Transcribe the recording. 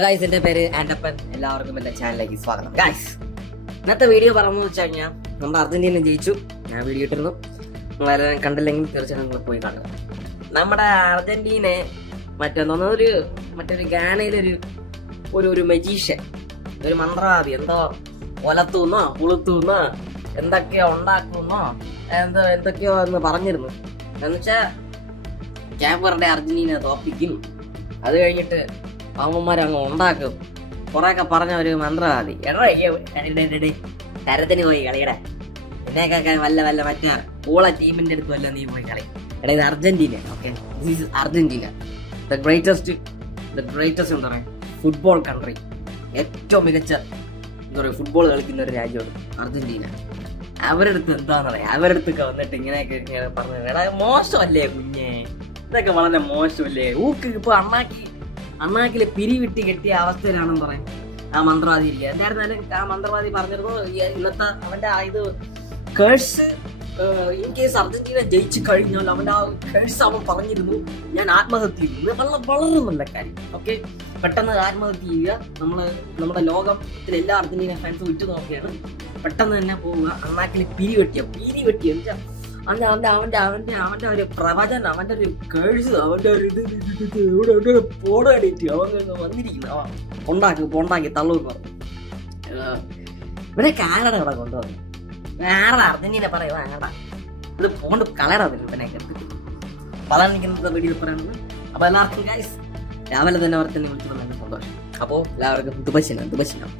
Guys, എൻ്റെ പേര് ആൻഡപ്പൻ. എല്ലാവർക്കും എൻ്റെ ചാനലിലേക്ക് സ്വാഗതം. ഗായ്സ്, ഇന്നത്തെ വീഡിയോ പറഞ്ഞു വെച്ച് കഴിഞ്ഞാൽ നമ്മുടെ അർജന്റീന ജയിച്ചു. ഞാൻ വീഡിയോ ഇട്ടിരുന്നു. നിങ്ങളെല്ലാം കണ്ടില്ലെങ്കിൽ തീർച്ചയായിട്ടും നിങ്ങൾ പോയി കാണുക. നമ്മുടെ അർജന്റീനെ മറ്റൊരു ഗാനയിലൊരു ഒരു മജീഷ്യൻ, ഒരു മന്ത്രവാദി എന്തോ ഒലത്തൂന്നോ പുളുത്തൂന്നോ എന്തൊക്കെയോ ഉണ്ടാക്കുന്നോ എന്തൊക്കെയോ എന്ന് പറഞ്ഞിരുന്നു. എന്നുവെച്ചാൽ ക്യാപ്പറുടെ അർജന്റീന തോപ്പിക്കും, അത് കഴിഞ്ഞിട്ട് പാവന്മാരങ്ങ് ഉണ്ടാക്കും കുറെയൊക്കെ പറഞ്ഞ ഒരു മന്ത്രവാദി. തരത്തിന് പോയി കളിയുടെ എന്നെയൊക്കെ വല്ല മറ്റേ പൂള ടീമിന്റെ അടുത്ത് വല്ല നീ പോയി കളി. എടാ, ഇത് Argentina. Okay, this is Argentina, the greatest എന്താ പറയുക ഫുട്ബോൾ കൺട്രി. ഏറ്റവും മികച്ച എന്താ പറയുക ഫുട്ബോൾ കളിക്കുന്ന ഒരു രാജ്യമാണ് അർജന്റീന. അവരുടെ അടുത്ത് എന്താന്ന് പറയാ, അവരുടെ അടുത്തൊക്കെ വന്നിട്ട് ഇങ്ങനെയൊക്കെ പറഞ്ഞു. എടാ, മോശമല്ലേ കുഞ്ഞെ, ഇതൊക്കെ വളരെ മോശമല്ലേ. ഇപ്പൊ അണ്ണാക്കിലെ പിരിവിട്ടി കെട്ടിയ അവസ്ഥയിലാണെന്ന് പറയാം ആ മന്ത്രവാദി ഇരിക്കുക. എന്തായിരുന്നാലും ആ മന്ത്രവാദി പറഞ്ഞിരുന്നു ഇന്നത്തെ അവന്റെ ഇത് കേഴ്സ്, ഇൻ കേസ് അർജന്റീന ജയിച്ചു കഴിഞ്ഞാൽ അവന്റെ ആ കേഴ്സ് അവൻ പറഞ്ഞിരുന്നു ഞാൻ ആത്മഹത്യ ചെയ്യുന്നു. വളരെ നല്ല കാര്യം. ഓക്കെ, പെട്ടെന്ന് ആത്മഹത്യ ചെയ്യുക. നമ്മുടെ ലോകത്തിലെ എല്ലാ അർജന്റീന ഫാൻസും വിട്ടു നോക്കുകയാണ്. പെട്ടെന്ന് തന്നെ പോവുക. അണ്ണാക്കിലെ പിരി വെട്ടിയ അവന്റെ ഒരു പ്രവചനം, അവന്റെ ഒരു കേഴ്സ്, അവന്റെ ഒരു ഇത് പോടാടിയിട്ട് അവൻ വന്നിരിക്കുന്നു. ഉണ്ടാക്കി തള്ളൂർ പറഞ്ഞു. ഇവനെ കാനഡ ഇവിടെ കൊണ്ടുവന്നു. ആരടാ അർജന്റീന പറയുക, ആരടാ ഇത് പോണ്ട് കളയടാ ഇവനെയൊക്കെ. അപ്പൊ അതാണ് എനിക്ക് ഇന്നത്തെ വീഡിയോ പറയുന്നത്. അപ്പൊ എല്ലാവർക്കും ഗൈസ് രാവിലെ തന്നെ അവർ തന്നെ വിളിച്ചു തന്നെ സന്തോഷം. അപ്പോൾ എല്ലാവർക്കും ദുബശനം.